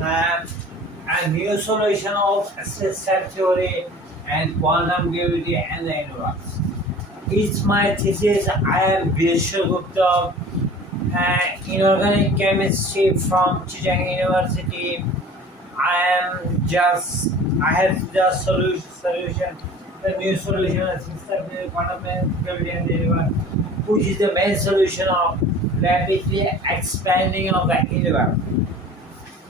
um, a new solution of set theory and quantum gravity and the universe. It's my thesis. I am Vishal Gupta, inorganic chemistry from Chicheng University. I have just solution, the new solution of system quantum gravity and the universe, which is the main solution of rapidly expanding of the universe.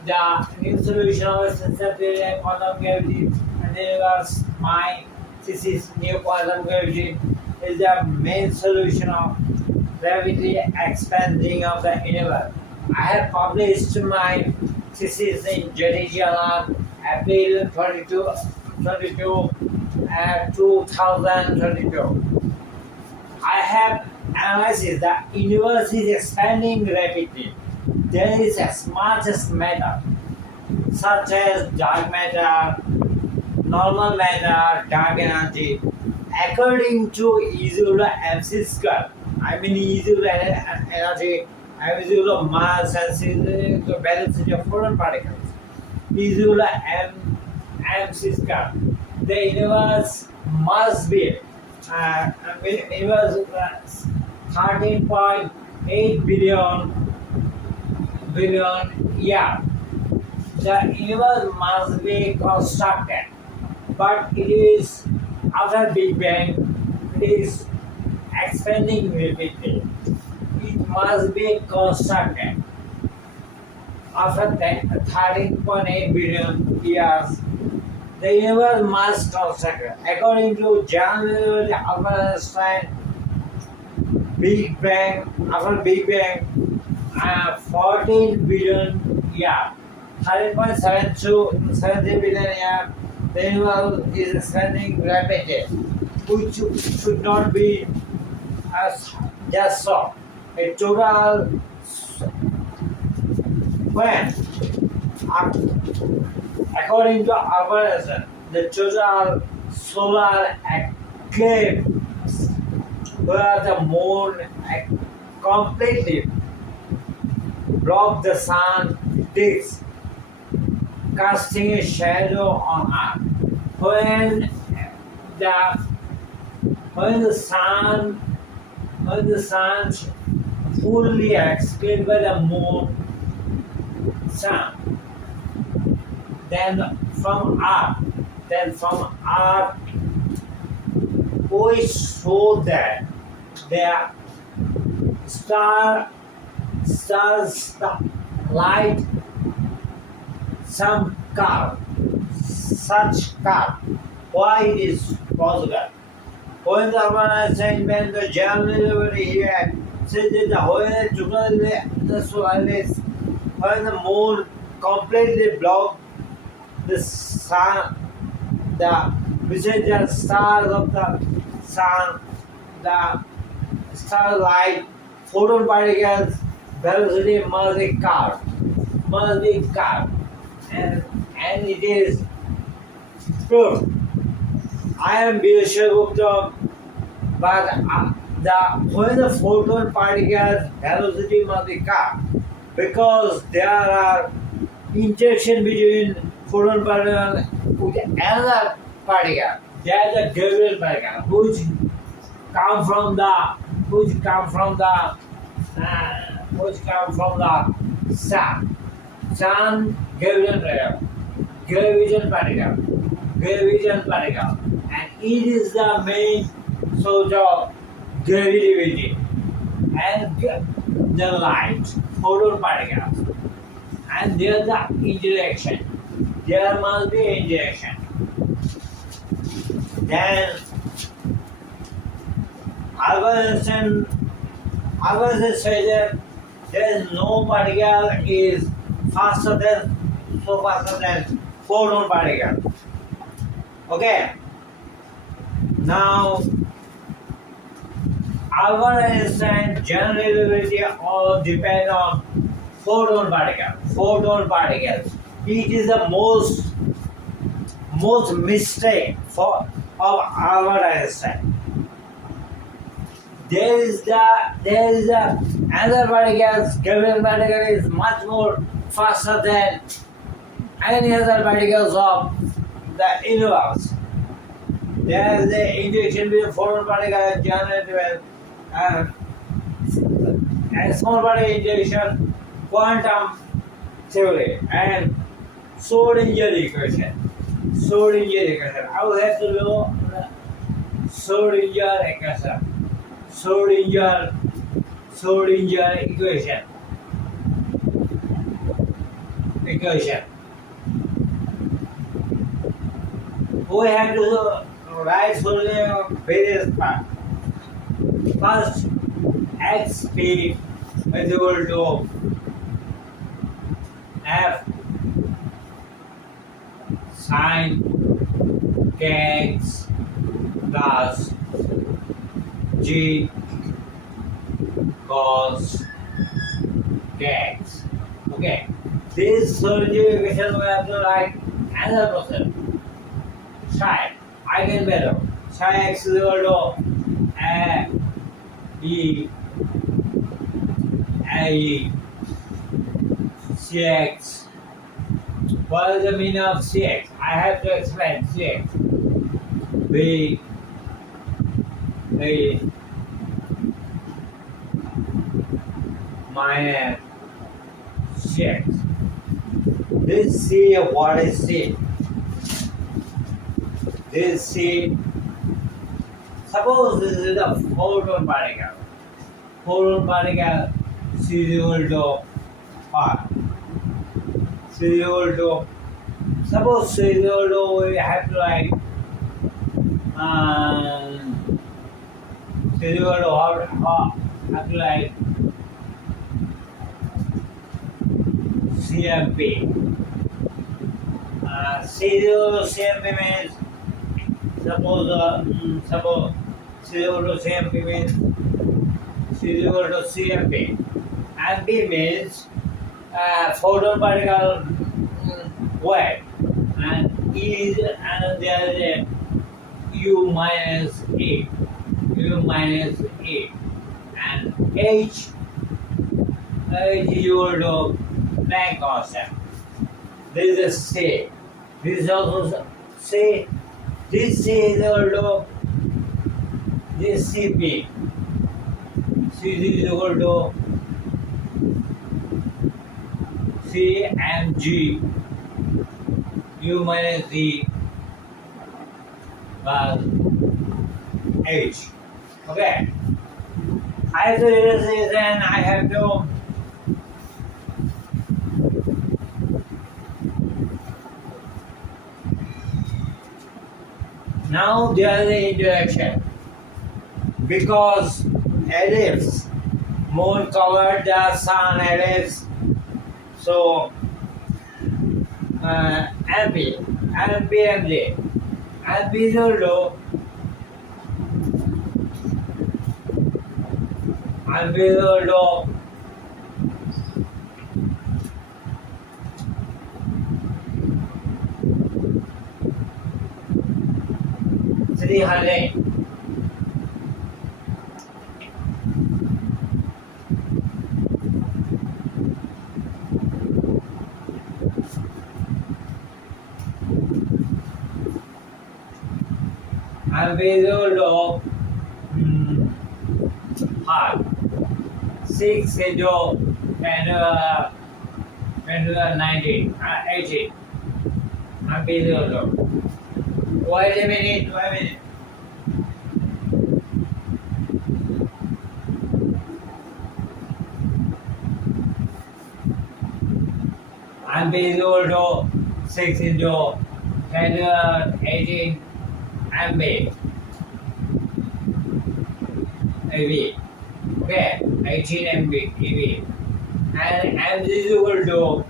The new solution of system theory and quantum gravity and the universe, my thesis, new quantum gravity, is the main solution of rapidly expanding of the universe. I have published my thesis in JD Journal, April 2022. I have analyzed the universe is expanding rapidly. There is as much as matter, such as dark matter, normal matter, dark energy, according to usual MC square. I mean usual energy, usual mass and the balance of photon particles. Usual MC square. The universe must be universe 13.8 billion years. The universe must be constructed, but it is after Big Bang, it is expanding rapidly. It must be constructed after 13.8 billion years. The universe must construct according to John Albert Einstein. Big Bang after Big Bang, 14 billion years. 13.72 billion years, the universe is expanding rapidly, which should not be as just so. A total when according to our Einstein, the total solar eclipse where the moon completely blocked the sun takes casting a shadow on Earth. When the sun fully explained by the moon sun, then from Earth we show that the stars light some curve, such curve. Why it is possible? When the Einstein when the journalist over here said that the whole total the solar is when the moon completely blocked the sun, the the stars of the sun, the starlight, photon particles, velocity must be curved, and it is proved. I am Vishal Gupta, but when the photon particles velocity must be curved because there are interaction between photon particle with another particle. They are the graviton particle which come from the sun. Sun graviton particle, and it is the main source of gravity and the light, photon particles, and there is the interaction. There must be interaction. Then Albert Einstein said that there is no particle is faster than photon particle. Okay. Now Albert Einstein general relativity all depend on photon particles. It is the most mistake of Albert Einstein. There is the another particles, graviton particle is much more faster than any other particles of the universe. There is the interaction between photon particle generated and small particle interaction, quantum theory, and Schrödinger equation. Schrödinger equation. I will have to know Schrödinger equation. Schrödinger equation. Equation. We have to write Schrödinger various parts. First, xp is equal to f sine kx plus g cos kx. Okay, this Schrödinger equation we have to write another process. Psi eigenvalue psi x is equal to a e a cx. What is the meaning of cx? I have to explain cx. B minus cx. This c, what is c? This c, suppose this is a photon particle. Photon particle c is equal to what? C is equal to, suppose C is equal to, we have to write C is equal to have to write CMP. C is equal to CMP means, suppose C is equal to CMP means C is equal to CMP. And P means photon particle wave, and E is, and there is a U minus E, and H is equal to Planck constant. This is C. This is also C. This C is equal to this CP. C is equal to C and G, U minus Z plus H. Okay. I have to erase this and I have to now there is an interaction because ellipse, moon covered the sun ellipse. So, MP is equal to three hundred. And we will do half 6 into 10 to the 19, 18. And we will do. Wait a minute. And we will do 6 into 10 to the 18 MB. AV. Okay, 18 MB EV. And M is equal to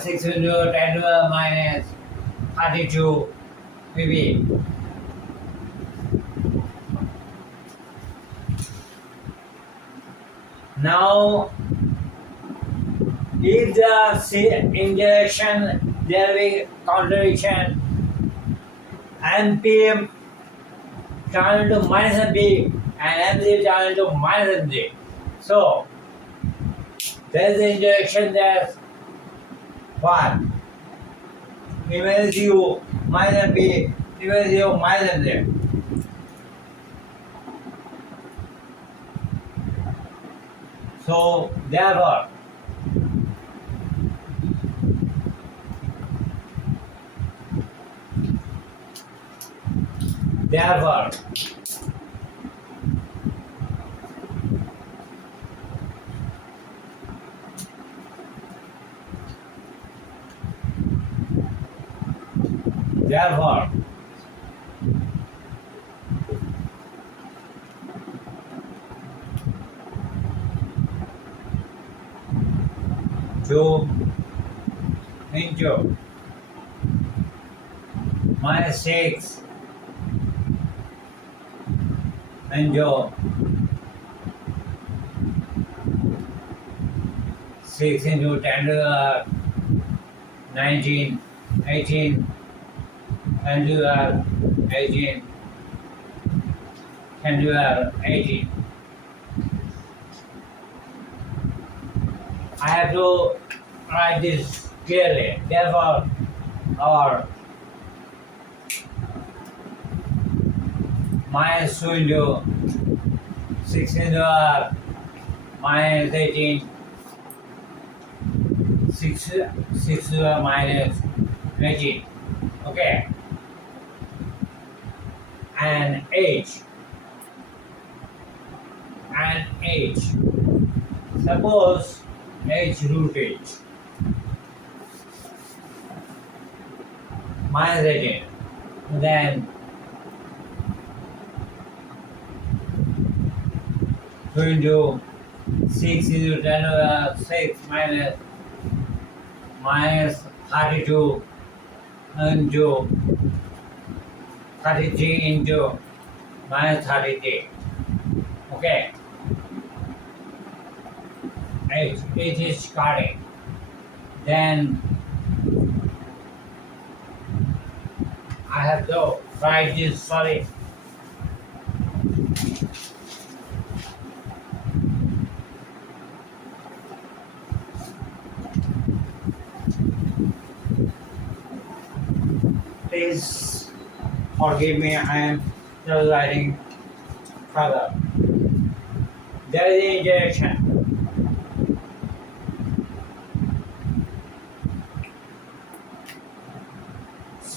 6 into 10 to the minus 32 PV. Now, if the injection there will be contradiction, NPM turn into minus MB and MZ turn into minus MZ. So, there is the injection there. What? V minus U minus B, V minus U minus Z. So therefore, therefore, therefore, two into minus 6 into 6 into 10 to the 19, 18, 10 to the 18, 10 to the 18. I have to write this clearly. Therefore, our minus 2 into 6 into minus 18, 6 to the minus 18. Okay. And h. Suppose h root h minus 18. Then 2 into 6 into 10 to the 6 minus 32 into 33 into minus 33. Okay. It is correct. Then I have to write this, sorry. Please forgive me, I am still writing further. There is an interaction.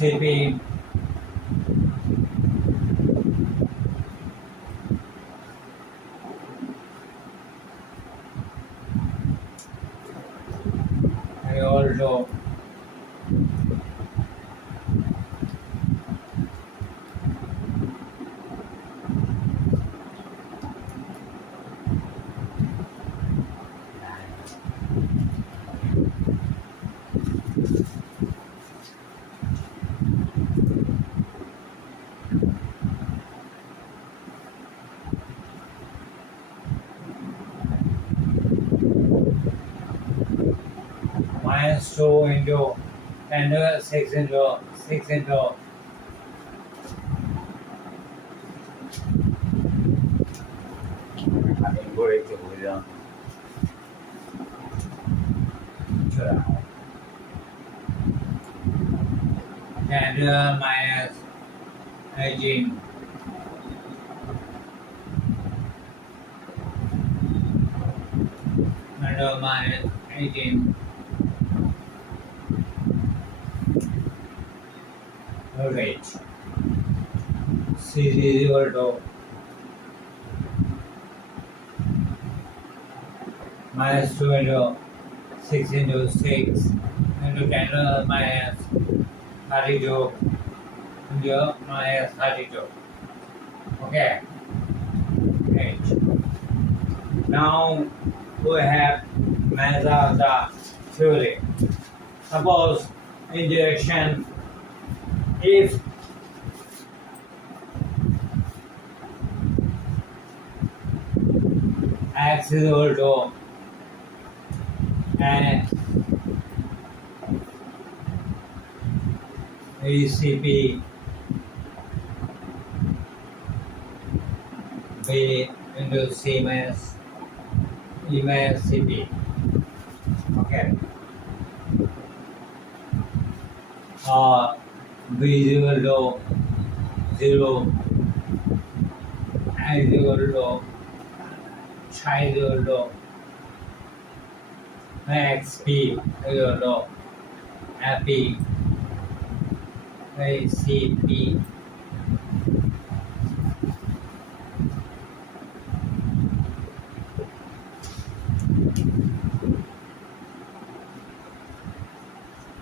CP I also minus 2 into 10 to the 6 into 6 into ten to the minus 18 10 to the minus 18 voltage. C is equal to minus 2 into 6 into 6 into 10 to the minus 32 into minus 32. Okay. H. Now we have measure the theory. Suppose in direction if x is equal to ACP B into C minus E minus CP. Okay. B0 low 0 I0 low Chi0 low XP 0 low Happy ACP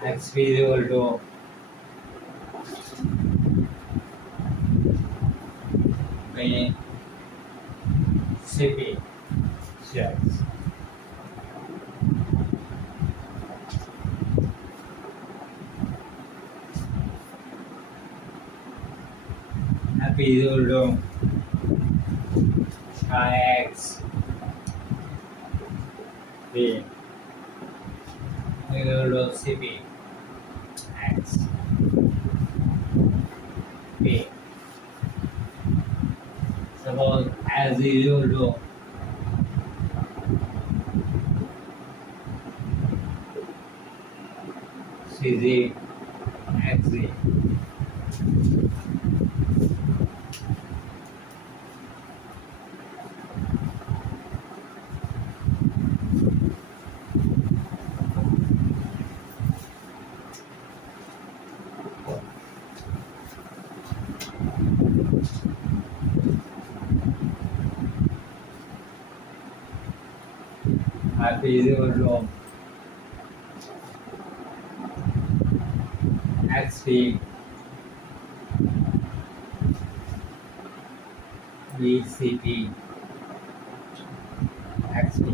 XP0 low CP yes Happy low Chi X B 0 low CP X B suppose as 0 low CZ XZ Happy 0 low XP BCP XP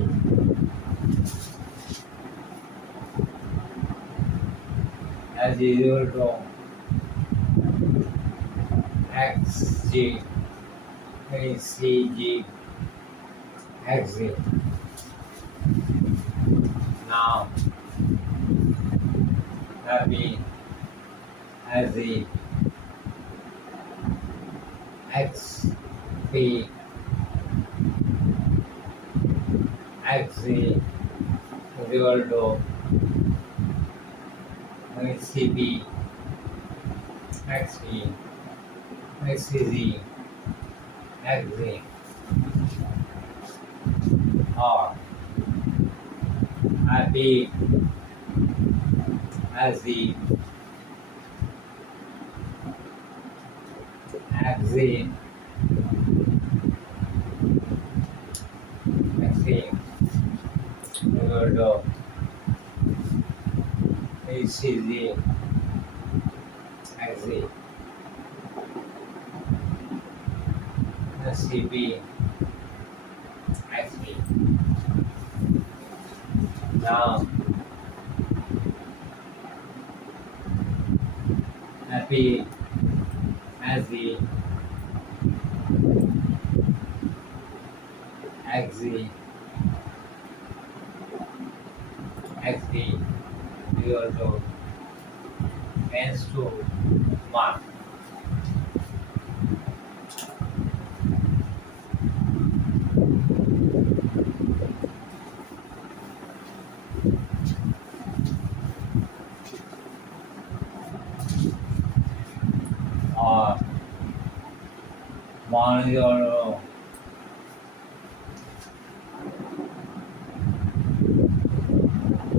as 0 low XG ACG XZ now happy as the XP XZ equal to CP XP XCZ XZ or happy as the XZ XZ equal to HCZ XZ SCP XP now happy as the XZ XD equal to tends to 1 or 1 0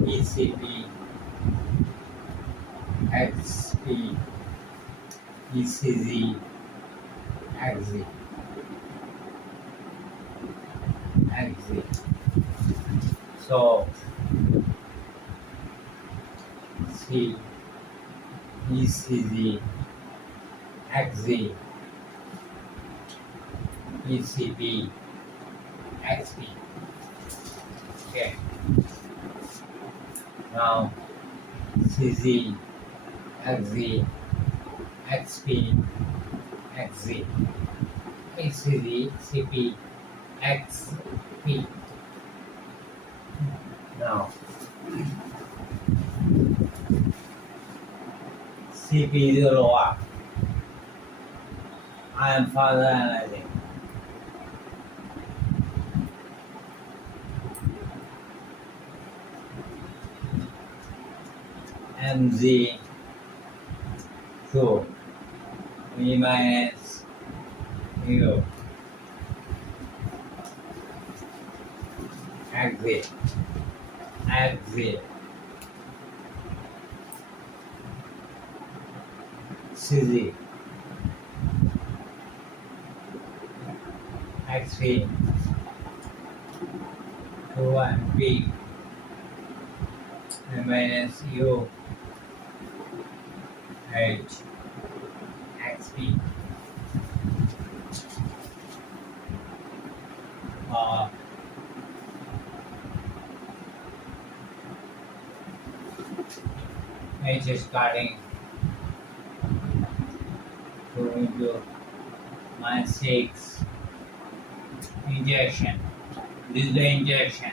ECP XP ECZ XZ XZ so C ECZ XZ ECP XP okay now CZ XZ XP XZ ECZ CP XP now CP0 1 I am further analyzing MZ So V minus U exit exit CZ XP 2 and P minus U H XP H is starting to into minus 6 injection. This is the injection.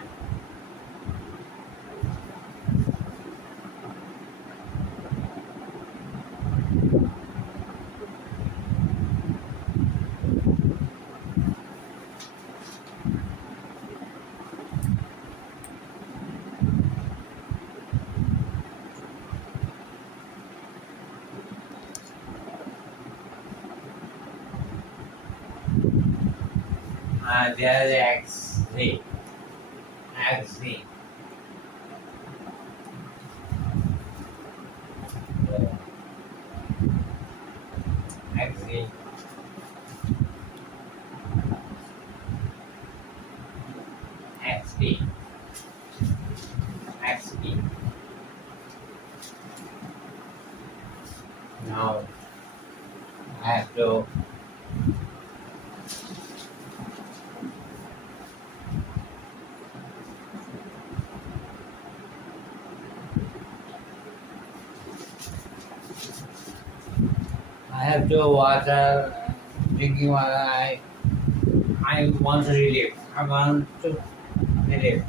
There is XZ. XZ. XZ. XP. XP. Now I have to water, drinking water. I want to relieve. I want to relieve.